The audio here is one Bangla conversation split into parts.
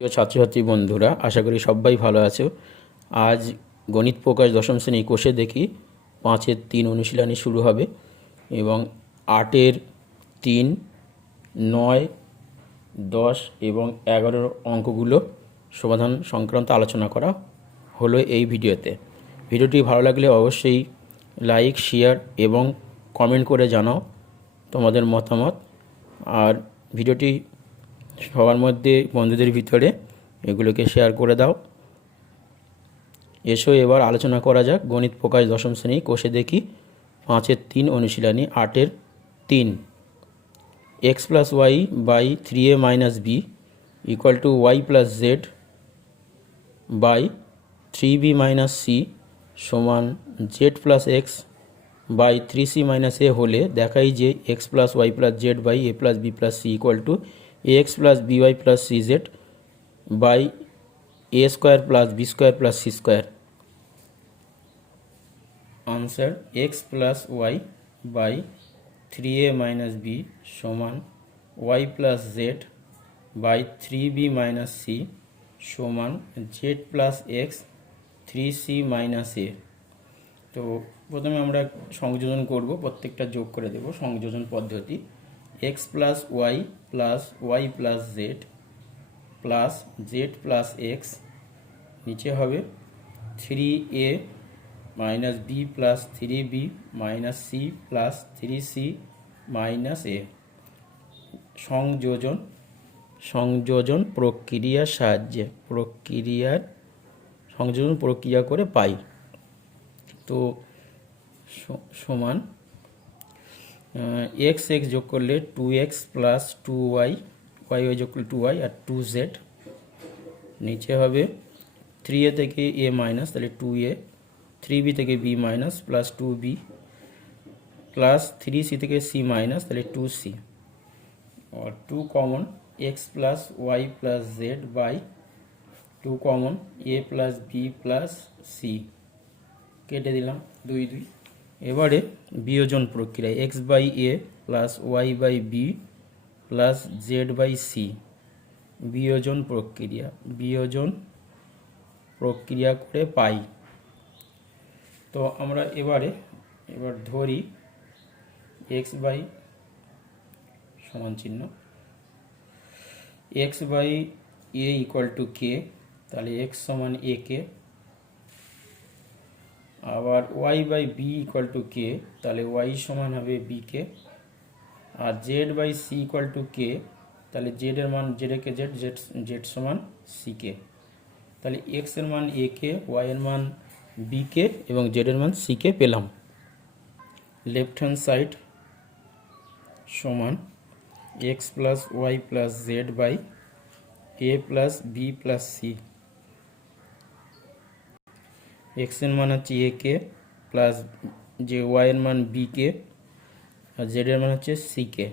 প্রিয় ছাত্রছাত্রী বন্ধুরা, আশা করি সবাই ভালো আছো। আজ গণিত প্রকাশ দশম শ্রেণী কোষে দেখি 5-এর 3 অনুশীলনী শুরু হবে এবং 8-এর 3, 9, 10 এবং 11 অঙ্কগুলো সমাধান সংক্রান্ত আলোচনা করা হলো এই ভিডিওতে। ভিডিওটি ভালো লাগলে অবশ্যই লাইক, শেয়ার এবং কমেন্ট করে জানাও তোমাদের মতামত। আর ভিডিওটি সবার মধ্যে, বন্ধুদের ভিতরে এগুলোকে শেয়ার করে দাও। এসো এবার আলোচনা করা যাক গণিত প্রকাশ দশম শ্রেণী কোষে দেখি 5-এর 3 অনুশীলনী 8-এর 3। x plus Y by 3a minus B equal to Y plus Z by 3b minus C সমান Z plus X by 3c minus A হলে দেখাই যে x plus Y plus Z by A plus B plus C equal to ax plus by plus cz by a square plus b square plus c square. Answer x plus Y by 3a minus B সমান y plus Z by 3b minus C সমান Z plus X 3c minus A. তো প্রথমে আমরা সংযোজন করব, প্রত্যেকটা যোগ করে দেব। সংযোজন পদ্ধতি x plus Y plus Z plus Z plus X, নিচে হবে 3a minus B plus 3b minus C plus 3c minus A. সংযোজন প্রক্রিয়ার সাহায্যে সংযোজন প্রক্রিয়া করে পাই। তো সমান এক্স যোগ করলে 2x প্লাস 2y, ওয়াই যোগ করলে 2y আর 2z, নিচে হবে 3a থেকে a মাইনাস, তাহলে 2a, 3b থেকে b minus plus 2b plus 3c থেকে c মাইনাস, তাহলে 2c, और 2 common x plus Y plus Z by 2 common a plus B plus C কেটে দিলাম 2 2। এবারে বিয়োজন প্রক্রিয়া x by a plus Y by B plus Z by C, বিয়োজন প্রক্রিয়া করে পাই। তো আমরা এবার ধরি x বাই সমান চিহ্ন x by a equal to কে, তাহলে x সমান a কে। আবার y by b equal to কে, তাহলে y সমান হবে b কে। আর z by c equal to কে, তাহলে z এর মান z কে z সমান c কে। তাহলে x এর মান a কে, y এর মান b কে এবং z এর মান c কে পেলাম। লেফট হ্যান্ড সাইড সমান x plus Y plus Z by A plus B plus C. X এর মান হচ্ছে এ কে প্লাস যে ওয়াই এর মান বি কে আর জেড এর মান হচ্ছে সি কে।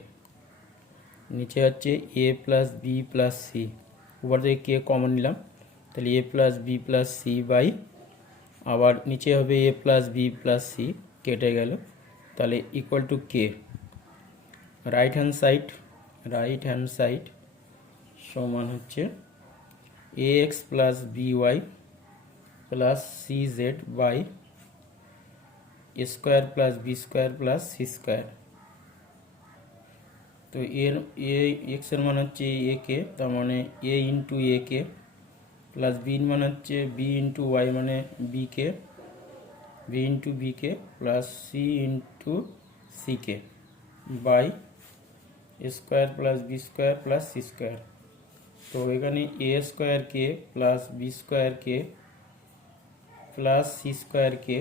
নিচে হচ্ছে A plus B plus C, উপর থেকে কে কমন নিলাম, তাহলে এ plus B plus C by, আবার নিচে হবে A plus B plus C, কেটে গেল, তাহলে equal to K. Right hand side সমান হচ্ছে এ x plus B Y plus C Z by A square plus B square plus C square. তো এক্স এর মান হচ্ছে এ কে, তার মানে এ ইন্টু এ কে, প্লাস বির মান হচ্ছে বি ইন্টু ওয়াই মানে B K, B into B K plus C into C K by A square plus B square plus C square. তো এখানে A square K plus B square K plus C square K,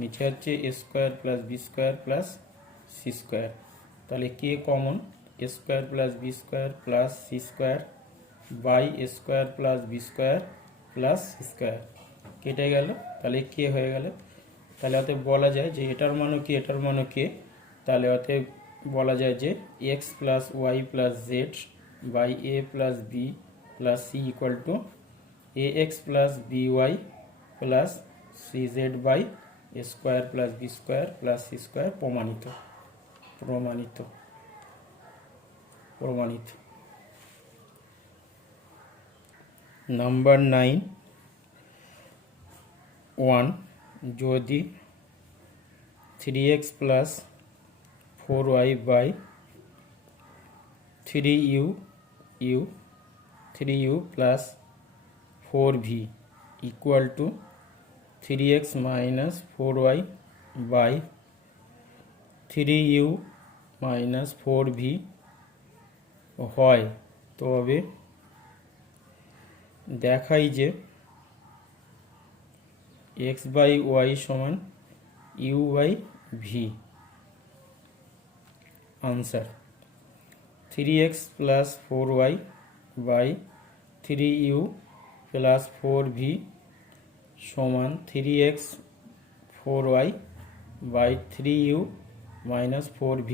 নিচে হচ্ছে A square plus B square plus C square. তাহলে K common, A square plus B square plus C square by A square plus B square plus C square, কেটে গেল, তাহলে কে হয়ে গেল। তাহলে অতএব বলা যায় যে এটার মানও কে, এটার মানও কে, তাহলে অতএব বলা যায় যে X plus Y plus Z by A plus B plus C equal to A x plus B Y plus C Z by A square plus B square plus C square. প্রমাণিত। নাম্বার 9 1 যদি 3x plus 4y by 3u plus 4v equal to 3x minus 4y by 3u minus 4v হয়, তবে দেখাই যে x বাই y সমান u by v। Answer 3x plus 4y by 3u plus 4v সমান 3x 4y by 3u minus 4v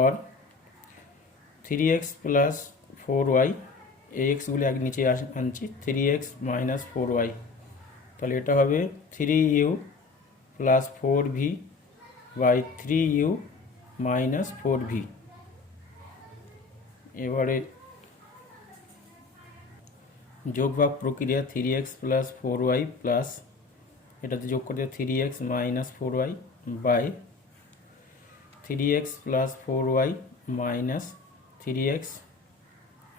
और 3x প্লাস 4y এই এক্সগুলি এক নিচে আনছি 3x মাইনাস 4y, তাহলে এটা হবে 3u plus 4v by 3u minus 4v। এবারে যোগভাগ প্রক্রিয়া 3x প্লাস 4y প্লাস এটাতে যোগ করতে 3x minus 4y by 3x plus 4y minus 3x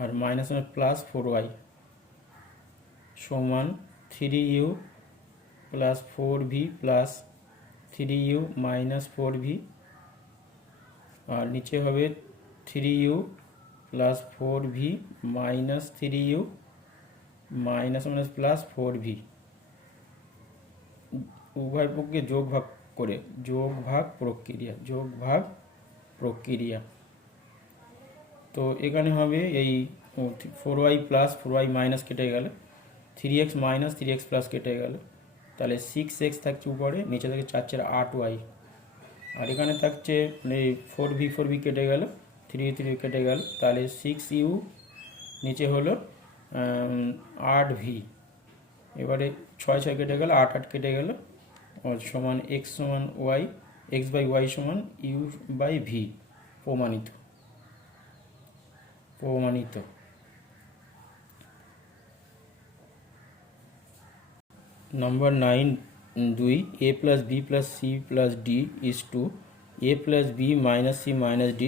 আর মাইনাস প্লাস 4y সমান 3u plus 4v plus 3u minus 4v আর নিচে হবে 3u plus 4v minus 3u minus minus plus 4v উভয় পক্ষে যোগভাগ করে যোগভাগ প্রক্রিয়া। তো এখানে হবে এই 4y প্লাস 4y মাইনাস কেটে গেল, 3x মাইনাস 3x প্লাস কেটে গেল, তাহলে 6x থাকছে উপরে, নিচে থেকে 4 4 8y আর এখানে থাকছে 4v কেটে গেল, 3 কেটে গেল, তাহলে 6u নিচে হলো 8v। এবারে 6 6 কেটে গেল, 8 8 কেটে গেল সমান x সমান y, x বাই y সমান u বাই v। প্রমাণিত। Number 9 2 a plus b plus c plus d is to a plus b minus c minus d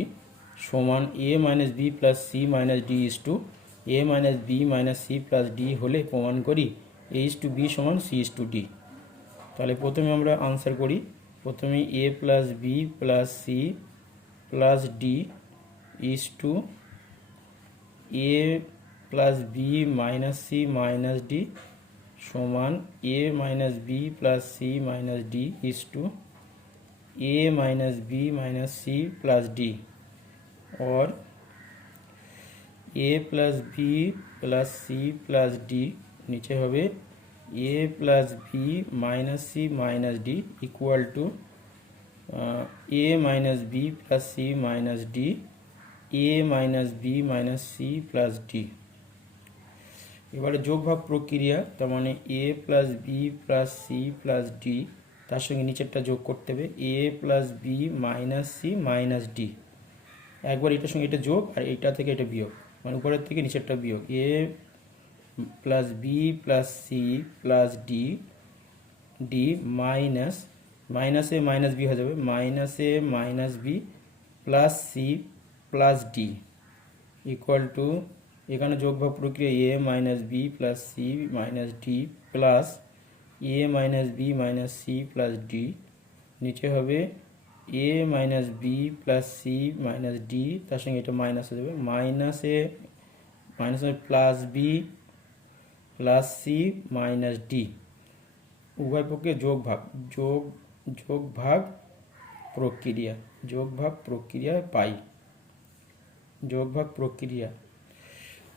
সমান a minus b plus c minus d is to a minus b minus c plus d হলে প্রমাণ করি a ইজ টু b সমান c ইজ টু d। তাহলে প্রথমে আমরা আনসার করি। প্রথমে a plus b plus c plus d is to a plus b minus c minus d সমান a minus b plus c minus d is to a minus b minus c plus d और a plus b plus c plus d नीचे হবে a plus b minus c minus d equal to a minus b plus c minus d a minus b minus c plus d। এবারে যোগভাগ প্রক্রিয়া, তার মানে a plus b plus c plus d তার সঙ্গে নিচেরটা যোগ করতে হবে a plus b minus c minus d। একবার এটার সঙ্গে এটা যোগ আর এটা থেকে এটা বিয়োগ, মানে উপরের থেকে নিচেরটা বিয়োগ a plus B plus C plus D D minus minus A minus B হয়ে যাবে minus A minus B plus C plus D equal to এখানে যোগভাগ প্রক্রিয়া A minus B plus C minus D plus A minus B minus C plus D নিচে হবে A minus B plus C minus D তার সঙ্গে এটা মাইনাস হয়ে যাবে minus A minus plus B plus C minus D উভয় পক্ষে যোগভাগ প্রক্রিয়া পাই যোগভাগ প্রক্রিয়া।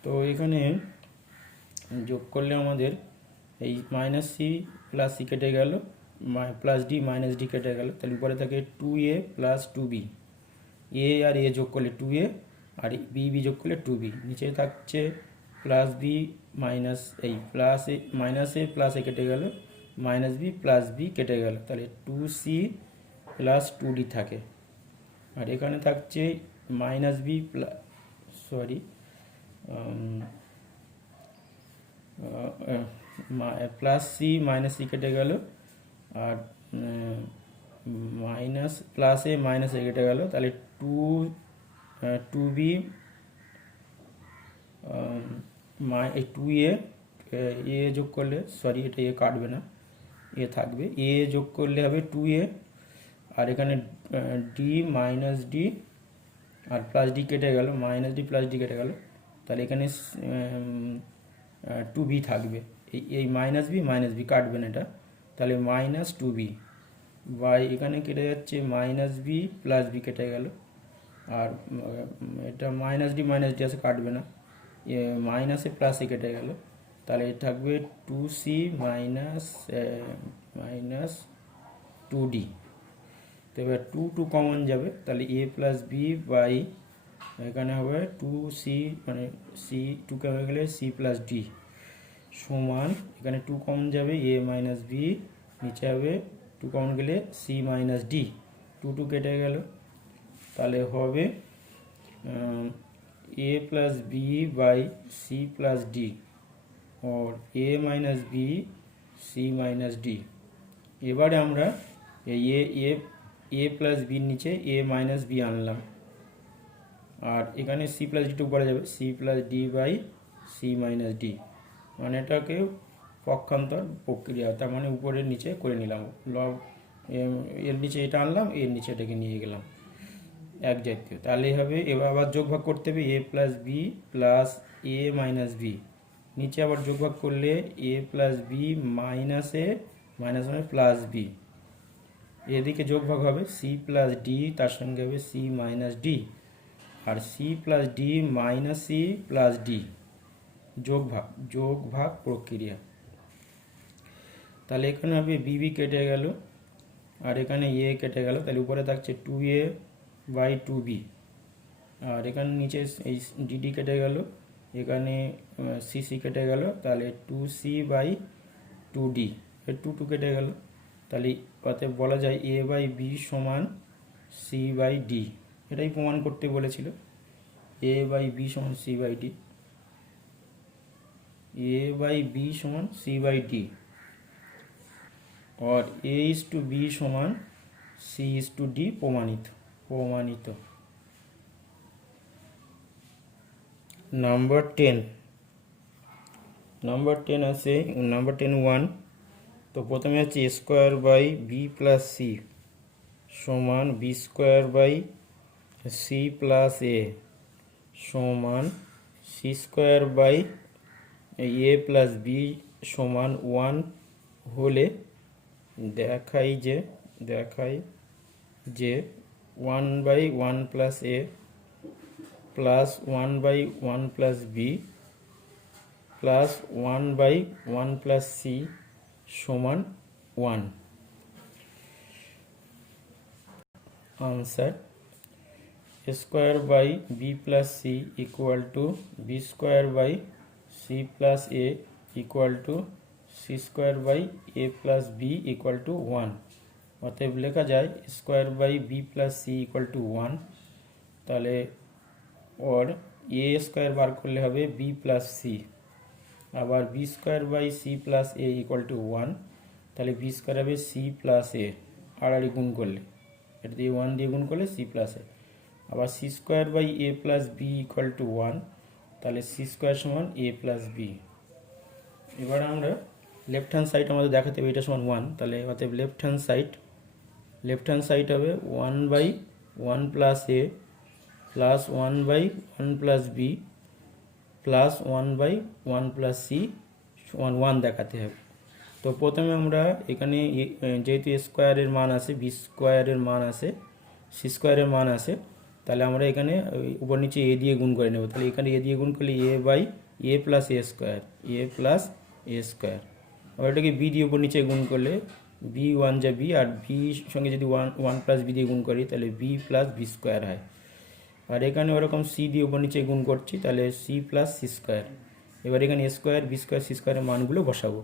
তো এখানে যোগ করলে আমাদের এই মাইনাস সি প্লাস সি কেটে গেল প্লাস ডি মাইনাস ডি কেটে গেল, তাহলে উপরে থাকে 2a প্লাস 2b, এ আর এ যোগ করলে 2a আর বি যোগ করলে 2b, নিচে থাকছে প্লাস বি মাইনাস এই plus A minus A plus এ কেটে গেল মাইনাস বি প্লাস বি কেটে গেল, তাহলে 2c প্লাস 2d থাকে। আর এখানে থাকছে minus B plus plus C minus C কেটে গেল, আর minus plus A minus A কেটে গেল, তাহলে টু বি টু এ যোগ করলে, সরি এটা এ কাটবে না, এ থাকবে, এ যোগ করলে হবে 2a, আর এখানে ডি মাইনাস ডি আর প্লাস ডি কেটে গেল, মাইনাস ডি প্লাস ডি কেটে গেল, তাহলে এখানে 2b থাকবে। এই মাইনাস বি কাটবে না এটা, তাহলে মাইনাস 2b বাই এখানে কেটে যাচ্ছে মাইনাস বি প্লাস বি কেটে গেল, আর এটা মাইনাস ডি আছে, কাটবে না, মাইনাসে প্লাসে কেটে গেল, তাহলে থাকবে 2c মাইনাস 2d। তো এবার 2 কমন যাবে, তাহলে a প্লাস বি বাই এখানে হবে 2c, মানে c 2 কমে গেলে c প্লাস ডি সমান, এখানে 2 কমন যাবে a মাইনাস বি, নিচে হবে 2 কমন গেলে c মাইনাস ডি, 2 কেটে গেল, তাহলে হবে a plus B by C plus D और a minus B C minus D. এবারে আমরা এ প্লাস বির নিচে এ মাইনাস বি আনলাম, আর এখানে সি প্লাস ডিটা উপরে যাবে, C plus D by C minus D, মানে এটাকে পক্ষান্তর প্রক্রিয়া, তার মানে উপরের নিচে করে নিলাম, লব এর নিচে এটা আনলাম, এর নিচে এটাকে নিয়ে গেলাম, এক জাতীয়। তাহলে হবে, এবার আবার যোগভাগ করতে হবে, A plus B plus A minus B, নিচে আবার যোগভাগ করলে A plus B minus A minus মানে প্লাস বি, এদিকে যোগভাগ হবে সি প্লাস ডি, তার সঙ্গে হবে সি মাইনাস ডি, আর C plus D minus C plus D, যোগভাগ প্রক্রিয়া। তাহলে এখানে হবে বি কেটে গেল, আর এখানে এ কেটে গেল, তাহলে উপরে থাকছে 2a বাই 2b, আর এখানে নিচে এই ডিডি কেটে গেল, এখানে সিসি কেটে গেল, তাহলে 2c বাই 2d, 2 কেটে গেল, তাহলে অতএব বলা যায় a বাই বি সমান c বাই ডি, এটাই প্রমাণ করতে বলেছিল, a বাই বি সমান c by D, a by B সমান c বাই ডি, और a इज टू b সমান c इज टू d, প্রমাণিত। নাম্বার 10 আছে, নাম্বার 1, তো প্রথমে আছে a square by B plus C সমান B square by C plus A সমান C square by A plus B সমান 1 হলে দেখাই যে 1 by 1 plus A plus 1 by 1 plus B plus 1 by 1 plus C সমান 1। Answer square by B plus C equal to B square by C plus A equal to C square by A plus B equal to 1। অতএব লেখা যায় square by B plus C equal to 1, তাহলে ওর এ স্কোয়ার বার করলে হবে বি প্লাস সি, আবার B square by C plus A equal to 1, তাহলে বি স্কোয়ার হবে সি প্লাস এ, আড়াআড়ি গুণ করলে, এটা দিয়ে 1 দিয়ে গুণ করলে সি প্লাস এ, আবার C square by A plus B equal to 1, তাহলে সি স্কোয়ার সমান এ প্লাস বি। এবার আমরা লেফট হ্যান্ড সাইড আমাদের দেখাতে হবে এটা সমান 1, তাহলে অতএব লেফট হ্যান্ড সাইড হবে 1 by 1 plus A plus 1 by 1 plus B plus 1 by 1 plus C সমান 1 দেখাতে হবে। তো প্রথমে আমরা এখানে যেহেতু এ স্কোয়ারের মান আছে, বি স্কোয়ারের মান আছে, সি স্কোয়ারের মান আছে, তাহলে আমরা এখানে উপর নিচে এ দিয়ে গুণ করে নেব, তাহলে এখানে এ দিয়ে গুণ করলে A by A plus A square, আবার এটাকে বি দিয়ে উপর নিচে গুণ করলে বি 1 যা বি, আর বি সঙ্গে যদি 1 প্লাস বি দিয়ে গুণ করি তাহলে বি প্লাস বি স্কোয়ার হয়, আর এখানে ওরকম সি দিয়ে উপর নিচে গুণ করছি, তাহলে সি প্লাস সি স্কোয়ার। এবার এখানে A square B square C স্কোয়ারের মানগুলো বসাবো,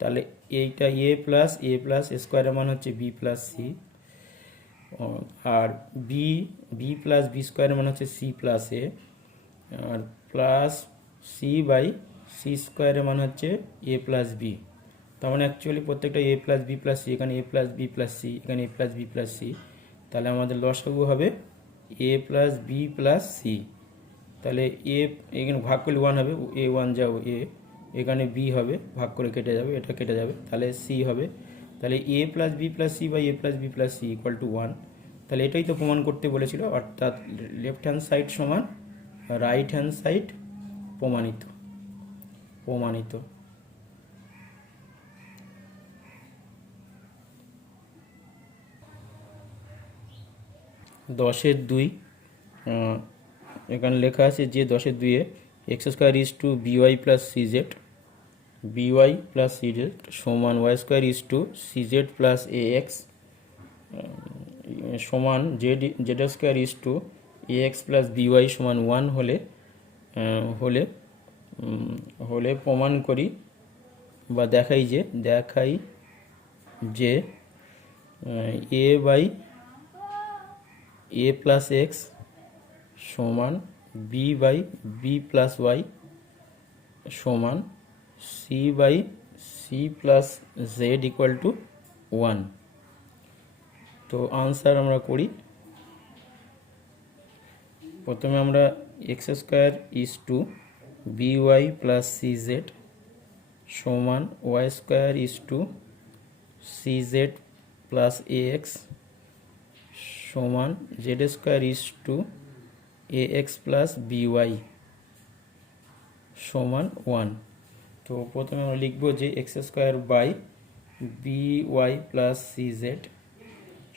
তাহলে এইটা এ প্লাস স্কোয়ারের মান হচ্ছে বি প্লাস সি, আর বি প্লাস বি স্কোয়ারের মান হচ্ছে সি প্লাস এ, আর প্লাস সি বাই সি স্কোয়ারের মান হচ্ছে এ প্লাস বি। তার মানে অ্যাকচুয়ালি প্রত্যেকটা এ প্লাস বি প্লাস সি, এখানে এ প্লাস বি প্লাস সি, এখানে এ প্লাস বি প্লাস সি, তাহলে আমাদের লসাগু হবে A plus B plus C. তাহলে এ এখানে ভাগ করলে 1 হবে, এ 1 যাও এ, এখানে বি হবে, ভাগ করে কেটে যাবে, এটা কেটে যাবে, তাহলে সি হবে। তাহলে এ plus B plus C by A plus B plus C equal to 1। তাহলে এটাই তো প্রমাণ করতে বলেছিল, অর্থাৎ লেফট হ্যান্ড সাইড সমান রাইট হ্যান্ড সাইড প্রমাণিত। প্রমাণিত 10-2 এখানে লেখা আছে যে 10-2 X square is to B Y plus C Z, B Y plus C Z সমান Y square is to C Z plus A X সমান Z Z square is to A x plus B Y সমান 1 হলে হলে প্রমাণ করি বা দেখাই যে A by A plus x সমান B by B plus Y সমান C by C plus Z equal to 1। তো আনসার আমরা করি। প্রথমে আমরা X square is to B Y plus C Z সমান Y square is to C Z plus A X সমান Z square is to A x plus B Y সমান 1। তো প্রথমে আমরা লিখব যে x square by B Y plus C Z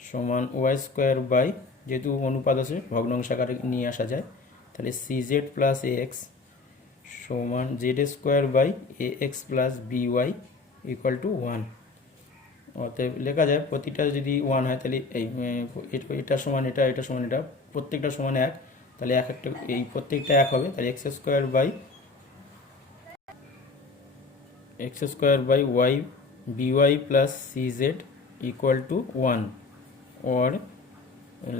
সমান ওয়াই স্কোয়ার বাই, যেহেতু অনুপাত আছে ভগ্নাংশ আকারে নিয়ে আসা যায়, তাহলে সি জেড প্লাস এ এক্স সমান Z square by A x plus B Y equal to 1। অতএব লেখা যায় প্রতিটা যদি 1 হয় তাহলে এই এটা সমান এটা, এটা সমান এটা, প্রত্যেকটা সমান 1, তাহলে এক একটা এই প্রত্যেকটা 1 হবে। তাহলে x square by Y B Y plus C Z equal to 1। और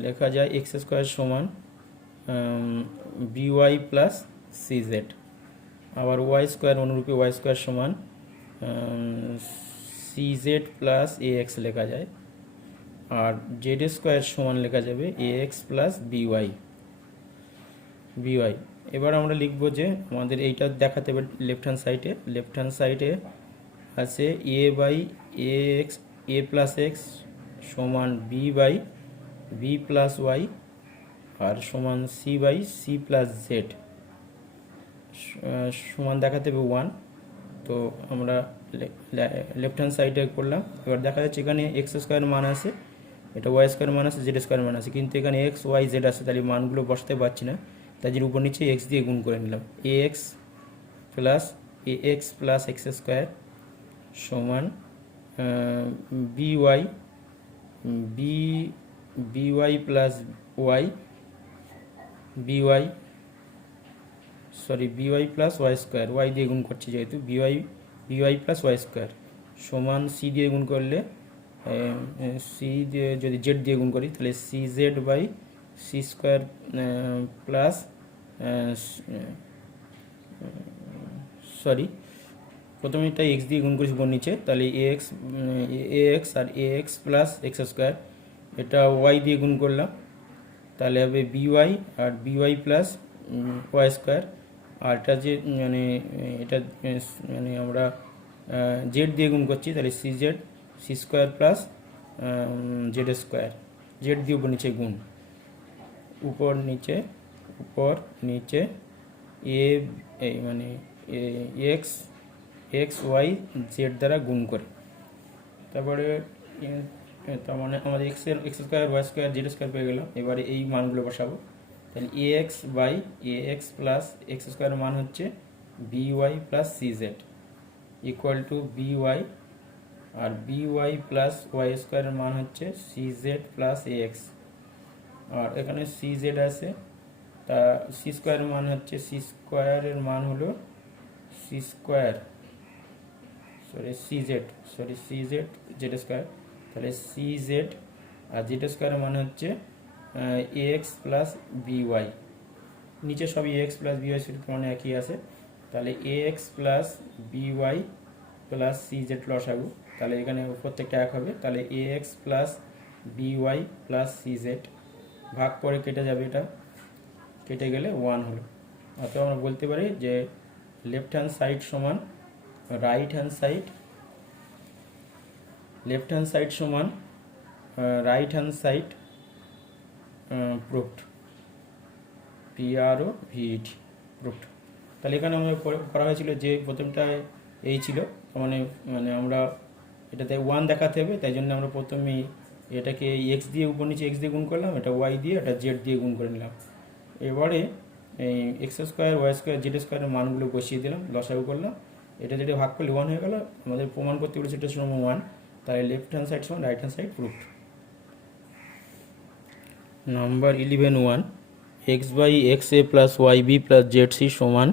লেখা যায় এক্স স্কোয়ার সমান B Y plus C Z, আবার ওয়াই স্কোয়ার অনুরূপে ওয়াই স্কোয়ার সমান সি জেড প্লাস এ এক্স লেখা যায়, আর জেড স্কোয়ার সমান লেখা যাবে এ এক্স প্লাস বিওয়াই। এবার আমরা লিখব যে আমাদের এইটা দেখাতে হবে লেফট হ্যান্ড সাইডে আছে A by A X A plus x সমান B by B plus Y আর সমান C by C plus Z সমান দেখাতে হবে 1। তো আমরা লেফট হ্যান্ড সাইডে করলাম। এবার দেখা যাচ্ছে এখানে এক্স স্কোয়ার মান আছে, এটা ওয়াই স্কোয়ার মান আছে, জেড স্কোয়ার মান আছে, কিন্তু এখানে এক্স ওয়াই জেড আছে, তাহলে মানগুলো বসাতে পারছি না, তাই জন্য উপর নিচে এক্স দিয়ে গুণ করে নিলাম। A x plus x square সমান B Y plus Y B Y plus Y square, Y দিয়ে গুণ করছি যেহেতু, B Y plus Y square সমান সি দিয়ে গুণ করলে সি দিয়ে যদি জেড দিয়ে গুণ করি তাহলে C Z by c square plus প্রথমে এটা এক্স দিয়ে গুণ করেছি উপর নিচে, তাহলে এ এক্স আর a x plus x square, এটা ওয়াই দিয়ে গুণ করলাম, তাহলে হবে বি ওয়াই আর b Y plus Y square, আর এটা যে এটা আমরা জেড দিয়ে গুণ করছি, তাহলে C Z c square plus Z square, z দিয়ে উপর নিচে গুণ, উপর নিচে এ এক্স ওয়াই জেড দ্বারা গুণ করে, তারপরে তার মানে আমাদের x square Y square z square পেয়ে গেলাম। এবারে এই মানগুলো বসাবো, তাহলে a x by A x plus x square মান হচ্ছে b Y plus C Z equal to B y, আর বি ওয়াই প্লাস ওয়াই স্কোয়ারের মান হচ্ছে সি জেড প্লাস এ এক্স, আর এখানে সি জেড আছে, তা সি স্কোয়ারের মান হচ্ছে সি হলো সি জেড জেড স্কোয়ার, তাহলে সি জেড আর জেড স্কোয়ারের মান হচ্ছে এ এক্স প্লাস বি ওয়াই, নিচে সব a x plus B y মানে একই আছে, তাহলে a x plus B Y plus C z লসাগু, তাহলে এখানে প্রত্যেকটা এক হবে। তাহলে a x plus B Y plus C z ভাগ করে কেটে যাবে, এটা কেটে গেলে 1 হলো। অর্থাৎ আমরা বলতে পারি যে লেফট হ্যান্ড সাইড সমান right hand side, left hand side সমান right hand side proved, PRO VET proved. তাহলে এখানে আমাদের করা হয়েছিল যে প্রথমটা এই ছিল, মানে মানে আমরা এটাতে 1 দেখাতে হবে, তাই জন্য আমরা প্রথমে এটাকে এক্স দিয়ে উপর নিচে এক্স দিয়ে গুণ করলাম, এটা ওয়াই দিয়ে, এটা জেড দিয়ে গুণ করে নিলাম। এবারে এই X square Y square Z স্কোয়ারের মানগুলো বসিয়ে দিলাম, লসাগু করলাম, এটা যেটা ভাগ করলে 1 হয়ে গেল। আমাদের প্রমাণ করতে বলেছে এটা সমান 1, তাই লেফট হ্যান্ড সাইড সমান right hand side proved. Number 11 x by x A plus Y b plus z c সমান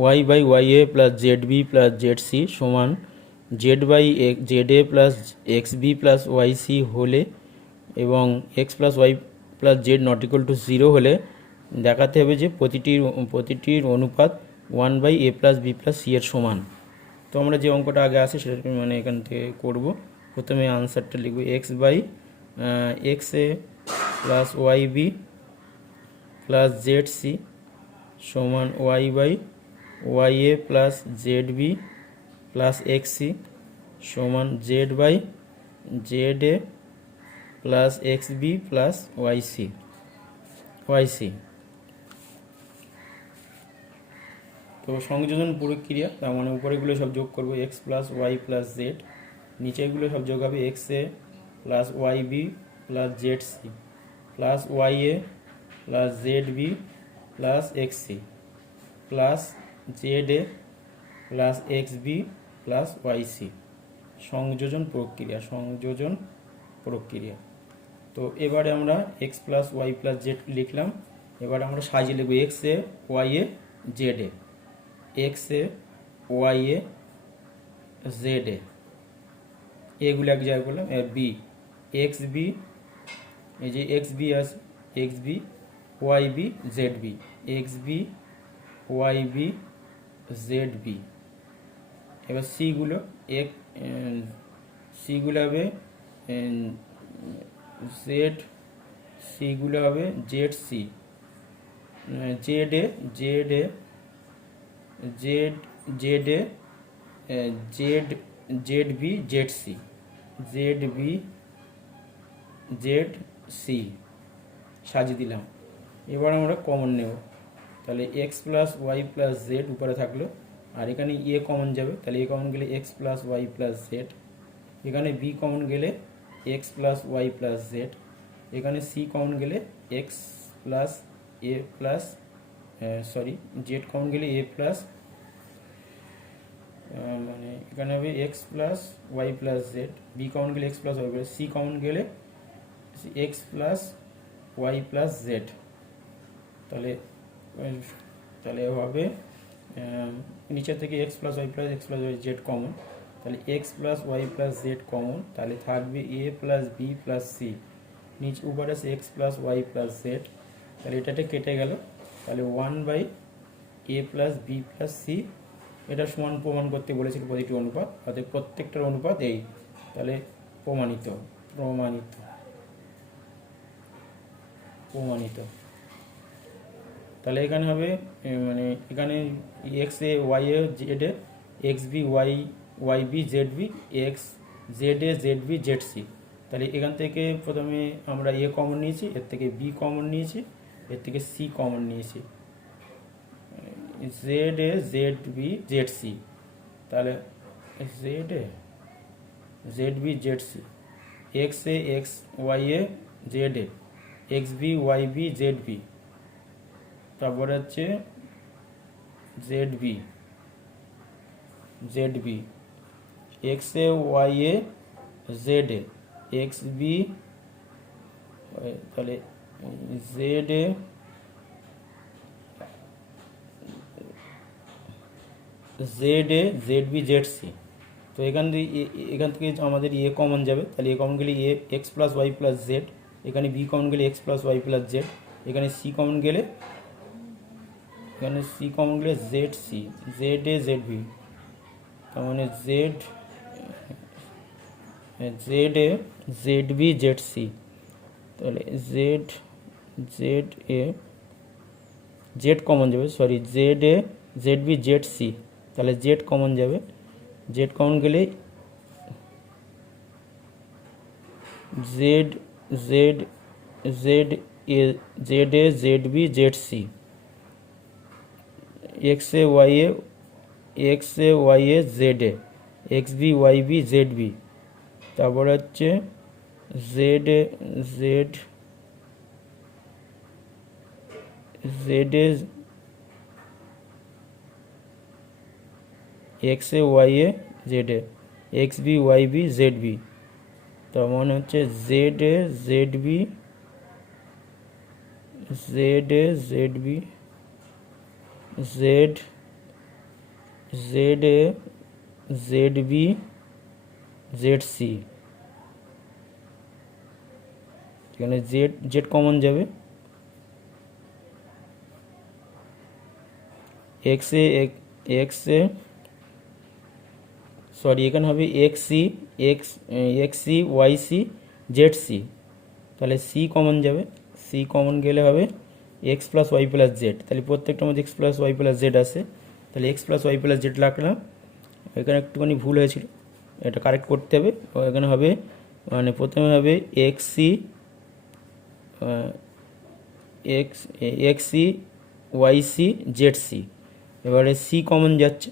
y by y a plus z b plus z c সমান z by z A plus x B plus Y c হলে এবং x plus Y plus z not equal to 0 হলে দেখাতে হবে যে প্রতিটির অনুপাত 1 by A plus B plus C এর সমান। তো আমরা যে অঙ্কটা আগে আছে সেটা মানে এখান থেকে করব। প্রথমে আনসারটা লিখব x by x A plus Y b plus z c সমান y by y a plus z b plus x c সমান z by z A plus x B plus Y c. তো সংযোজন প্রক্রিয়া, তার মানে উপরেগুলো সব যোগ করবো x plus Y plus z, নিচেগুলো সব যোগ হবে x A plus Y b plus z c plus y a plus z b plus x C plus Z A plus x B plus Y C. সংযোজন প্রক্রিয়া। তো এবারে আমরা X plus Y plus Z লিখলাম। এবারে আমরা সাজিয়ে লিখব X A Y A Z A, X A Y A Z এগুলো এক জায়গায় করলাম। বি এক্স বি, এই যে এক্স বি আছে, X B Y B Z B, X B Y B Z B. এবার সিগুলো সিগুলো হবে জেড, সিগুলো হবে Z C, z A Z A Z Z A Z Z B Z C, Z B Z C সাজিয়ে দিলাম। এবার আমরা কমন নেব, তাহলে x plus Y plus Z উপরে থাকলো, আর এখানে এ কমন যাবে, তাহলে এ কমন গেলে x plus Y plus Z, এখানে বি কমন গেলে x plus Y plus Z, এখানে সি কমন গেলে x plus A plus Z common গেলে এ প্লাস, মানে এখানে হবে X plus Y plus z, b common গেলে x plus Y plus, c common গেলে x plus Y plus Z. তাহলে হবে নিচে থেকে x plus y z common, তাহলে x plus Y plus Z common, তাহলে থাকবে a plus B plus c, নিচে উপরে আছে x plus Y plus Z, তাহলে এটাতে কেটে গেল, তাহলে 1 by A plus B plus c. এটা সমান প্রমাণ করতে বলেছিল প্রতিটি অনুপাত, অর্থাৎ প্রত্যেকটার অনুপাত এই, তাহলে প্রমাণিত। তাহলে এখানে হবে মানে এখানে X A Y A Z A, x B Y B Z B, X Z A Z B Z C. তাহলে এখান থেকে প্রথমে আমরা এ কমন নিয়েছি, এর থেকে বি কমন নিয়েছি, এর থেকে সি কমন নিয়েছি, z A Z B Z C, তাহলে z A Z B Z C, x A x y A Z A, x B Y B Z B, তারপরে হচ্ছে z B x A Y A Z A, x b, তাহলে z A Z B Z c. তো এখান থেকে আমাদের এ কমন যাবে, তাহলে এ কমন গেলে a x plus Y plus Z, এখানে বি কমন গেলে x plus Y plus Z, এখানে সি কমন গেলে এখানে সি কমন গেলে z C, z A Z B, তার মানে z Z A Z B Z C, তাহলে জেড জেড এ জেড কমন যাবে, sorry z A Z B Z C, তাহলে জেড কমন যাবে, জেড কমন গেলে z z Z A Z A Z B Z C, x A Y A X A Y A Z A x B Y B Z B, তারপরে হচ্ছে Z A Z Z A X A Y A Z A x B Y B Z B, তার মানে হচ্ছে Z A Z B Z A Z B Z Z A Z B Z C, এখানে জেড জেড কমন যাবে, X A X A sorry এখানে হবে x c x x C Y C Z C, তাহলে সি কমন যাবে, সি কমন গেলে হবে X plus Y plus Z, তাহলে প্রত্যেকটার মধ্যে X plus Y plus Z আসে, তাহলে x plus Y plus Z রাখলাম, এখানে একটুখানি ভুল হয়েছিল, এটা কারেক্ট করতে হবে, এখানে হবে মানে প্রথমে হবে x c x x C Y C Z c, এবারে সি কমন যাচ্ছে,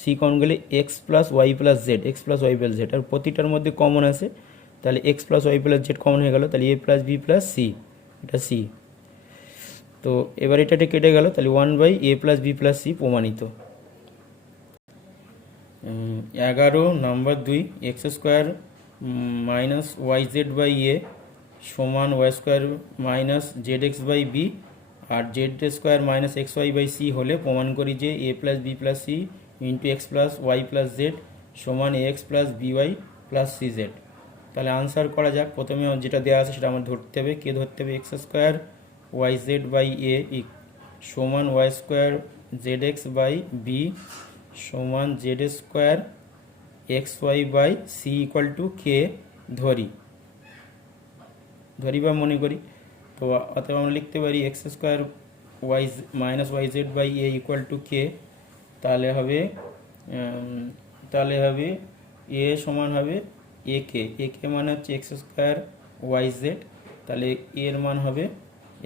সি কমন গেলে x plus Y plus z, x plus Y plus Z, আর প্রতিটার মধ্যে কমন আছে, তাহলে x plus Y plus Z common হয়ে গেল, তাহলে এ প্লাস বি প্লাস সি, এটা সি, তো এবার এটা কেটে গেল, তাহলে 1/a plus B plus c প্রমাণিত। 11 number 2 x square minus y z by a সমান Y square minus z x by b আর z square minus x y by c হলে প্রমাণ করি যে a plus B plus C into x plus Y plus Z সমান a x plus B Y plus C z. তাহলে আনসার করা যাক, প্রথমে যেটা দেওয়া আছে সেটা আমার ধরতে হবে, কে ধরতে হবে, x square Y z by a সমান Y square Z x by B সমান Z square x y by c equal to k ধরি বা মনে করি। তো অতএব আমরা লিখতে পারি x square y minus y z by a equal to কে, তাহলে হবে এ সমান হবে এ কে মানে হচ্ছে এক্স স্কোয়ার ওয়াই জেড, তাহলে এর মান হবে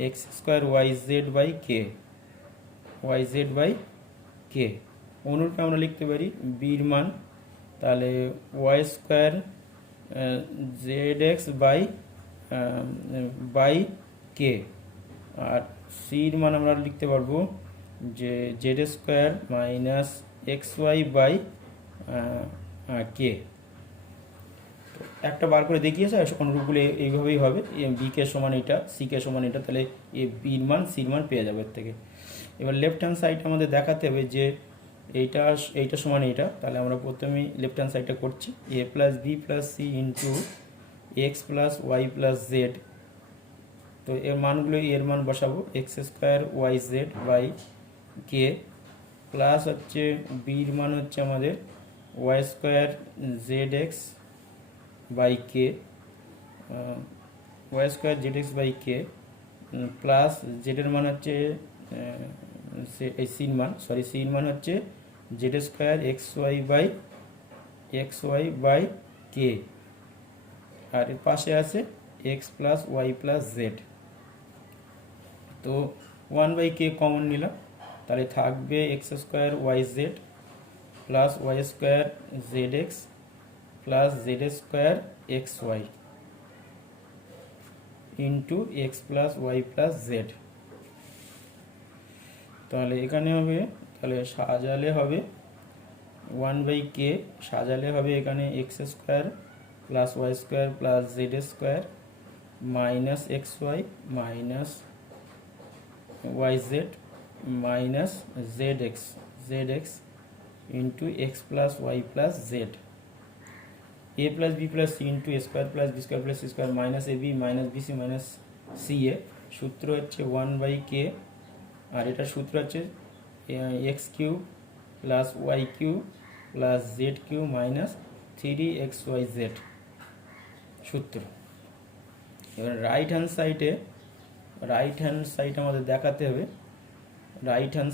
x square Y z by k. অনুরূপে আমরা লিখতে পারি বির মান, তাহলে y square Z x by k, আর সির মান আমরা লিখতে পারবো যে z square minus x y by k. একটা বার করে দেখিয়েছে, অনুরূপগুলো এইভাবেই হবে, বি কে সমান এটা, সি কে সমান এটা, তাহলে এ বির মান সির মান পেয়ে যাবে এর থেকে। এবার লেফট হ্যান্ড সাইড আমাদের দেখাতে হবে যে এইটা সমান এইটা, তাহলে আমরা প্রথমেই লেফট হ্যান্ড সাইডটা করছি, a plus B plus C into x plus Y plus z, তো এর মানগুলো এর মান বসাবো x square Y z by k plus হচ্ছে বির মান হচ্ছে আমাদের y square Z x by k y square Z x by k plus জেডের মান হচ্ছে সির মান হচ্ছে z square x y by k, আর এর পাশে আছে x plus Y plus z. তো 1/k কমন নিলাম, তাহলে থাকবে X square Y Z plus Y square Z x plus Z square x Y into x plus Y plus Z. তাহলে এখানে হবে, তাহলে সাজালে হবে 1/k, সাজালে হবে এখানে x square plus Y square plus Z square minus x y minus y z minus z x into x plus Y plus Z, A plus B plus C into a square plus B square plus C square minus a b minus b c minus c a, সূত্র হচ্ছে 1/k, আর এটার সূত্র হচ্ছে x cube plus y cube plus z cube minus 3xyz সূত্র। এবার রাইট হ্যান্ড সাইড আমাদের দেখাতে হবে, রাইট হ্যান্ড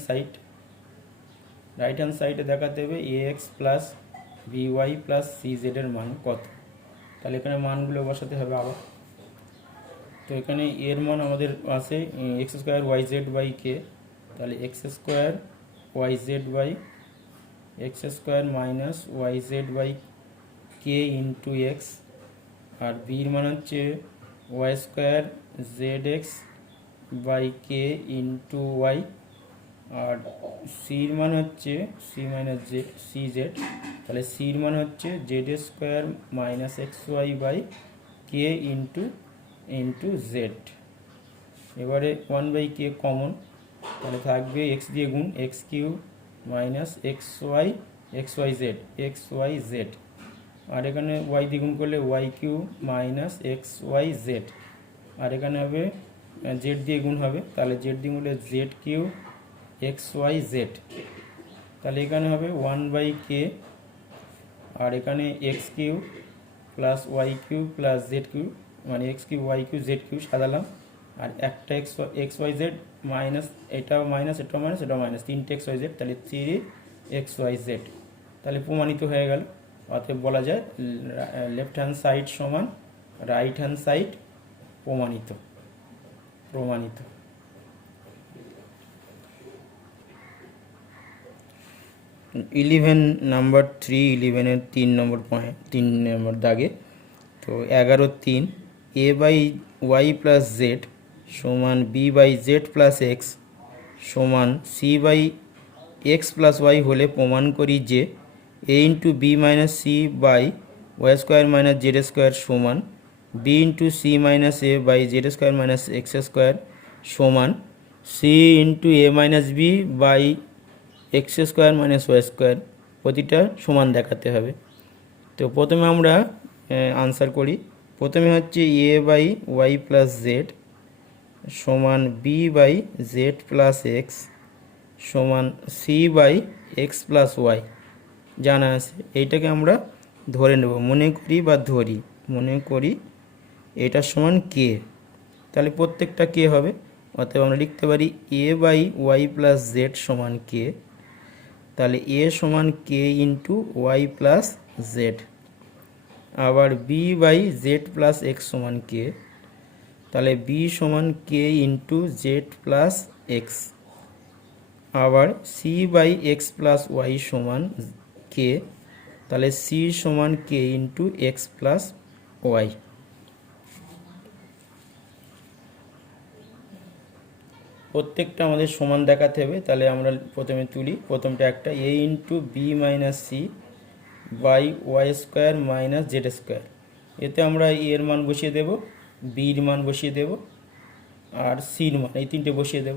সাইডে দেখাতে হবে ax plus by plus cz এর মান কত। তাহলে এখানে মানগুলো বসাতে হবে আবার। তো এখানে এর মান আমাদের আছে x square Y z by k, তাহলে x square Y z by x square minus y z by k into x, আর বির মান হচ্ছে Y square Z x by k into y, আর সির মান হচ্ছে সি মাইনাস সি জেড, তাহলে সির মান হচ্ছে z square minus x y by k into z. এবারে 1/k কমন, তাহলে থাকবে এক্স দিয়ে গুণ x cube minus x y z, আর এখানে ওয়াই দিয়ে গুণ করলে y cube minus x y z, আর এখানে হবে জেড দিয়ে গুণ হবে, তাহলে জেড দিয়ে গুণ করলে z cube x y z, তাহলে এখানে হবে 1/k, আর এখানে x cube plus y cube plus z cube মানে x cube y cube z cube সাজালাম, আর একটা এক্স ওয়াই জেড মাইনাস এটাও মাইনাস এটাও মাইনাস এটাও মাইনাস, তিনটে এক্স ওয়াই জেড, তাহলে 3xyz, তাহলে প্রমাণিত হয়ে গেল। অতএব বলা যায় লেফট হ্যান্ড সাইড সমান রাইট হ্যান্ড সাইড প্রমাণিত। 11 নাম্বার 3 3 নম্বর পয়েন্ট 3 নম্বর দাগে, তো 11-3 a by Y plus Z সমান B by Z plus x সমান C by x plus y হলে প্রমাণ করি যে a into b minus c by y square minus Z square সমান b into c minus a by z square minus x square সমান c into A minus b by x square minus y square, প্রতিটা সমান দেখাতে হবে। তো প্রথমে আমরা আনসার করি। প্রথমে হচ্ছে a by Y plus Z সমান B by Z plus x সমান C by x plus y জানা আছে, এইটাকে আমরা ধরে নেব, মনে করি এটা সমান কে, তাহলে প্রত্যেকটা কে হবে। অতএব আমরা লিখতে পারি A by Y plus Z সমান কে, তাহলে এ সমান K into Y plus Z, আবার B by Z plus x সমান কে, তাহলে বি সমান K into Z plus X, আবার C by x plus Y সমান কে, তাহলে সি সমান K into x plus Y. প্রত্যেকটা আমাদের সমান দেখাতে হবে, তাহলে আমরা প্রথমে তুলি। প্রথমটা একটা a into b minus c by y square minus Z square, এতে আমরা এর মান বসিয়ে দেব, বির মান বসিয়ে দেব, আর সির মান, এই তিনটে বসিয়ে দেব।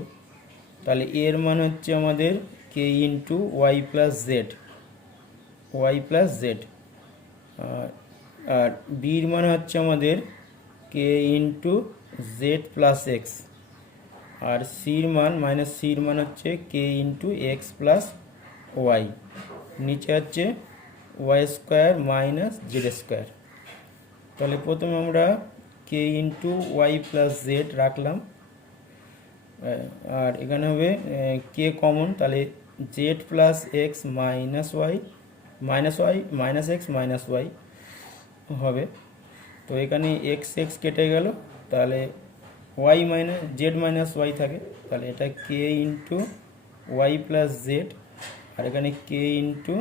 তাহলে এর মান হচ্ছে আমাদের K into Y plus Z, আর বির মান হচ্ছে আমাদের K into Z plus X, আর সির মান হচ্ছে K into x plus Y, নিচে হচ্ছে Y square minus Z square. তাহলে প্রথমে আমরা K into Y plus Z রাখলাম, আর এখানে হবে কে কমন, তাহলে Z plus X minus X minus Y হবে। তো এখানে এক্স কেটে গেল, তাহলে Y minus Z minus Y থাকে, তাহলে এটা k into Y plus Z, আর এখানে k into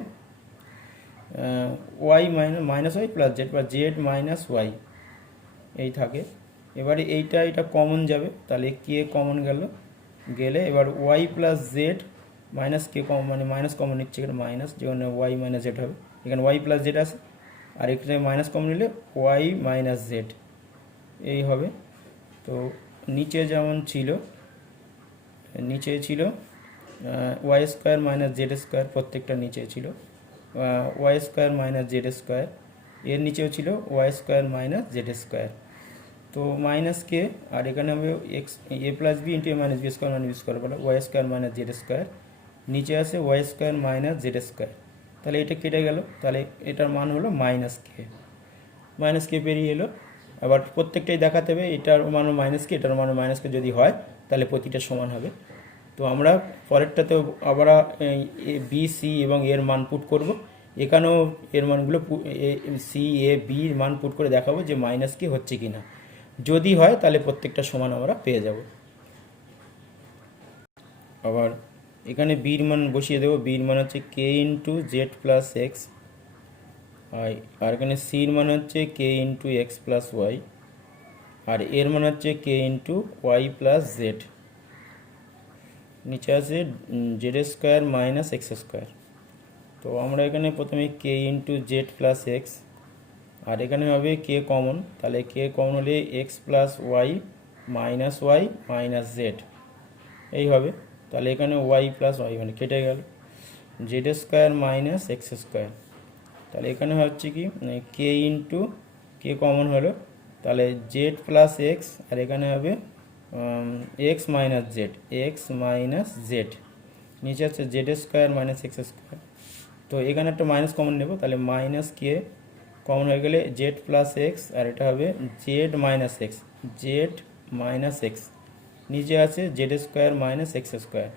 y minus y plus z বা জেড মাইনাস ওয়াই এই থাকে। এবারে এটা কমন যাবে, তাহলে কে কমন গেলে এবার ওয়াই প্লাস জেড মাইনাস কে কমন মানে মাইনাস কমন নিচ্ছে, এখানে মাইনাস, যেখানে ওয়াই মাইনাস জেড হবে, এখানে ওয়াই প্লাস জেড আছে, আর এখানে মাইনাস কমন নিলে ওয়াই মাইনাস জেড এই হবে। তো নিচে যেমন ছিল Y square minus Z square, প্রত্যেকটা নিচে ছিল Y square minus Z square, এর নিচেও ছিল Y square minus Z square. তো মাইনাস কে, আর এখানে হবে এক্স এ প্লাস বি ইন্টু এ minus B square minus B square বলে Y square minus Z square, নিচে আছে Y square minus Z square, তাহলে এটা কেটে গেল, তাহলে এটার মান হলো মাইনাস কে পেরিয়ে এলো। আবার প্রত্যেকটাই দেখাতে হবে এটার মানও মাইনাস কে, এটার মানও মাইনাস কে, যদি হয় তাহলে প্রতিটা সমান হবে। তো আমরা পরেরটাতেও আবার বি সি এবং এর মান পুট করব, এখানেও এর মানগুলো সি এ বির মান পুট করে দেখাবো যে মাইনাস কে হচ্ছে কি না, যদি হয় তাহলে প্রত্যেকটা সমান আমরা পেয়ে যাব। আবার এখানে বির মান বসিয়ে দেবো, বির মান হচ্ছে K into Z plus X, আর এখানে সির মান হচ্ছে K into x plus Y, আর এর মান হচ্ছে K into Y plus Z. নিচে আছে Z square minus x square. তো আমরা এখানে প্রথমে K into Z plus X, আর এখানে হবে কে কমন, তাহলে কে কমন হলে X plus Y minus Z এই হবে। তাহলে এখানে ওয়াই প্লাস ওয়াই মানে কেটে গেল, Z square minus x square, তাহলে এখানে হচ্ছে কি কে ইন্টু কে কমন হলো, তাহলে জেড প্লাস এক্স, আর এখানে হবে এক্স মাইনাস জেড, নিচে আছে Z square minus x square. তো এখানে একটা মাইনাস কমন নেব, তাহলে মাইনাস কে কমন হয়ে গেলে জেড প্লাস এক্স, আর এটা হবে জেড মাইনাস এক্স, নিচে আছে Z square minus x square.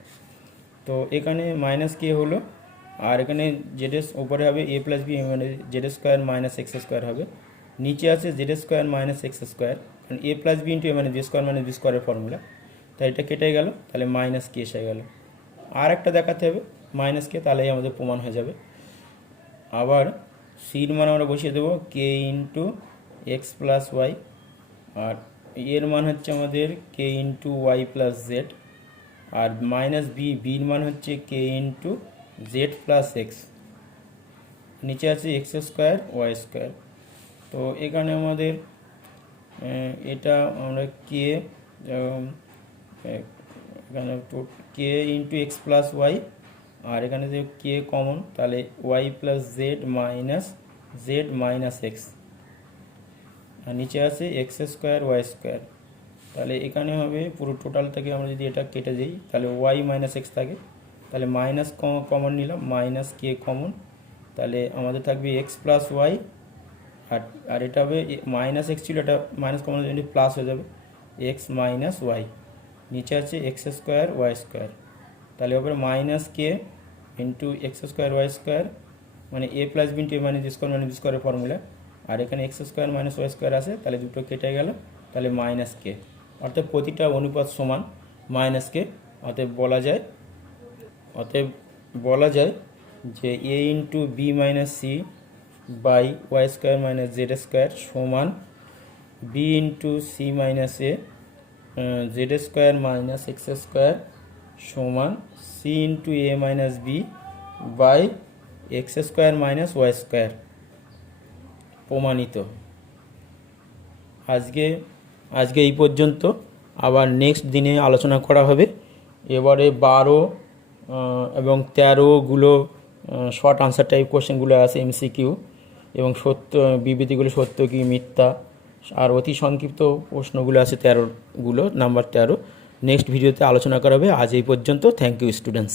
তো এখানে মাইনাস কে হলো, আর এখানে জেড উপরে হবে এ প্লাস বি মানে Z square minus x square হবে, নিচে আছে Z square minus x square, কারণ এ প্লাস বি ইন্টু এ মানে বি স্কোয়ার মাইনাস বি স্কোয়ারের ফর্মুলা, তাই এটা কেটে গেল, তাহলে মাইনাস কে এসে গেল। আর একটা দেখাতে হবে মাইনাস কে, তাহলেই আমাদের প্রমাণ হয়ে যাবে। আবার সির মান আমরা বসিয়ে দেবো কে ইন্টু এক্স প্লাস ওয়াই, আর এর মান হচ্ছে আমাদের K into Y plus Z, আর মাইনাস বির মান হচ্ছে K into Z plus X, নিচে আছে এক্স স্কোয়ার ওয়াই স্কোয়ার। তো এখানে আমাদের এটা আমরা কে এখানে k into x plus Y, আর এখানে যে কে কমন, তাহলে y plus z minus x, আর নিচে আছে এক্স স্কোয়ার ওয়াই স্কোয়ার। তাহলে এখানে হবে পুরো টোটাল থেকে আমরা যদি এটা কেটে দিই তাহলে ওয়াই মাইনাস এক্স থাকে, তাহলে মাইনাস কমন নিলাম, মাইনাস কে কমন, তাহলে আমাদের থাকবে এক্স প্লাস ওয়াই, আর এটা হবে মাইনাস এক্স ছিল, এটা মাইনাস কমন যদি প্লাস হয়ে যাবে এক্স মাইনাস ওয়াই, নিচে আছে এক্স স্কোয়ার ওয়াই স্কোয়ার, তাহলে ওপরে minus k into x square Y square মানে a plus B into A minus B square মানে বি স্কোয়ারের ফর্মুলা, আর এখানে x square minus y square আছে, তাহলে দুটো কেটে গেল, তাহলে মাইনাস কে, অর্থাৎ প্রতিটা অনুপাত সমান মাইনাস কে। অতএব বলা যায় যে a into b minus c by y square minus Z square সমান b into c minus a z square minus x square সমান c into A minus b by x square minus y square. প্রমাণিত। আজকে এই পর্যন্ত, আবার নেক্সট দিনে আলোচনা করা হবে। এবারে 12 এবং 13গুলো শর্ট আনসার টাইপ কোশ্চেনগুলো আছে এমসিকিউ, এবং সত্য বিবৃতিগুলো সত্য কি মিথ্যা, আর অতি সংক্ষিপ্ত প্রশ্নগুলো আছে 13গুলো, নাম্বার 13। নেক্সট ভিডিওতে আলোচনা করা হবে। আজ এই পর্যন্ত। Thank you students.